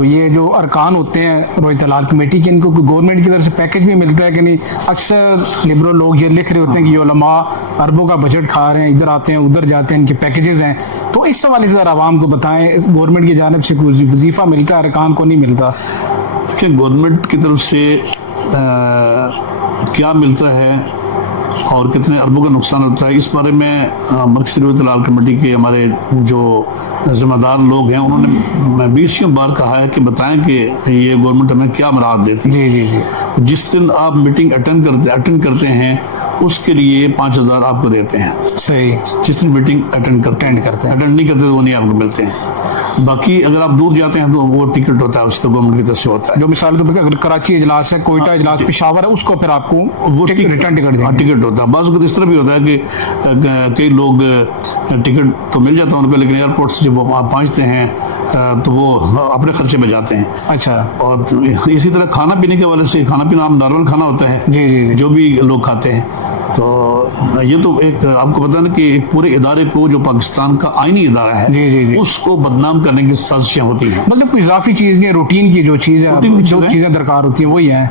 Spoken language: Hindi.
तो ये जो अरकान होते हैं रोज़ दलाल कमेटी के, इनको गवर्नमेंट की तरफ से पैकेज भी मिलता है कि नहीं? अक्सर लिबरल लोग ये लिख रहे होते हैं कि ये उलमा अरबों का बजट खा रहे हैं, इधर आते हैं उधर जाते हैं, इनके पैकेजेस हैं। तो इस हवाले से ज़रा आवाम को बताएं, गवर्नमेंट की जानिब से कोई वजीफ़ा मिलता है, अरकान को नहीं मिलता? देखिए, गवर्नमेंट की तरफ से क्या मिलता है और कितने अरबों का नुकसान होता है, इस बारे में मरकज़ी रोज़ दलाल कमेटी के हमारे जो जिम्मेदार लोग हैं उन्होंने 20 बार कहा है कि बताएं कि ये गवर्नमेंट हमें क्या मराहत देती है। जी जी जी। जिस दिन आप मीटिंग अटेंड करते हैं उसके लिए 5,000 आपको देते हैं। सही। जिस दिन मीटिंग अटेंड करते हैं, अटेंड नहीं करते तो वो नहीं आपको मिलते हैं। बाकी अगर आप दूर जाते हैं तो वो टिकट होता है, उसका गवर्नमेंट की तरफ से होता है। जो मिसाल के तौर पर अगर कराची इजलास है, कोयटा इजलास, पेशावर है, उसको फिर आपको वो रिटर्न टिकट होता है। बाज़ इस तरह भी होता है कि कई लोग टिकट तो मिल जाता है उनको, लेकिन एयरपोर्ट से जब वो वहाँ पहुँचते हैं तो वो अपने खर्चे में जाते हैं। अच्छा। और इसी तरह खाना पीने के वाले से, खाना पीना नॉर्मल खाना होता है जी जी, जो भी लोग खाते हैं। तो ये तो एक आपको पता ना कि एक पूरे इदारे को, जो पाकिस्तान का आईनी इदारा है, जी जी जी, उसको बदनाम करने की साजिशें होती हैं। मतलब कोई इजाफी चीज़ नहीं, रूटीन की जो चीज़ है, जो चीज़ें दरकार होती हैं वही है।